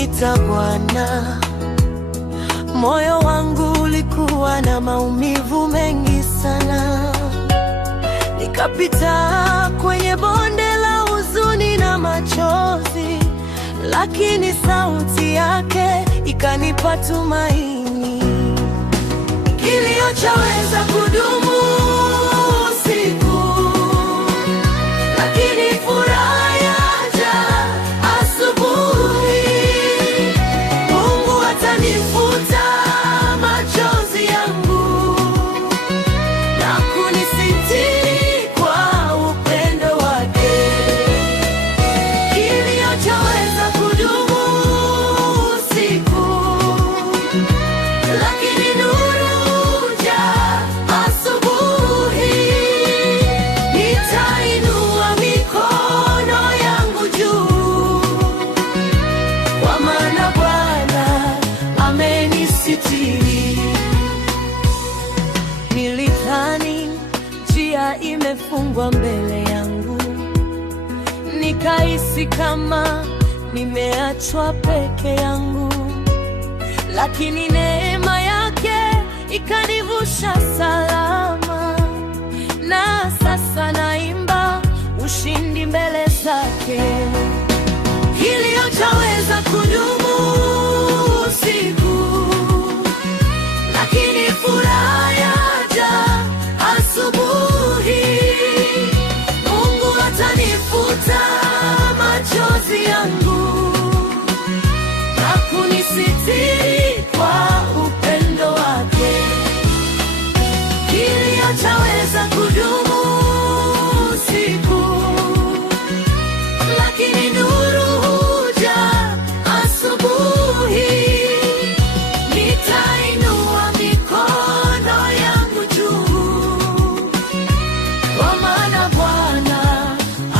nilipomwita Bwana, moyo wangu ulikuwa na maumivu mengi sana. Nikapita kwenye bonde la huzuni na machozi, lakini sauti yake ikanipa tumaini. Kilio chaweza kudumu usiku, lakini furaha yaja asubuhi. Mungu atanifuta machozi yangu na kunisitiri kwa upendo wake. Kilio chaweza kudumu usiku, lakini nuru huja asubuhi. Nitainua mikono yangu juu, kwa maana Bwana amenisitiri. Nilidhani njia imefungwa mbele yangu, nikahisi kama nimeachwa peke yangu, lakini neema yake ikanivusha salama, na sasa naimba ushindi mbele zake. Kilio chaweza kudumu usiku, lakini furaha yaja asubuhi. Mungu atanifuta machozi yangu na kunisitiri kwa upendo wake. Kilio chaweza kudumu usiku, lakini nuru huja asubuhi. Nitainua mikono yangu juu, kwa maana Bwana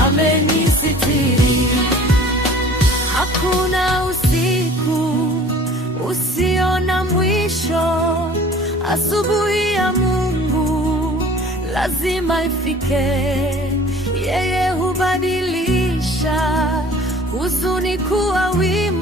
amenisitiri. Hakuna usiku usio na mwisho, asubuhi ya Mungu lazima ifike. Yeye hubadilisha huzuni kuwa wimbo.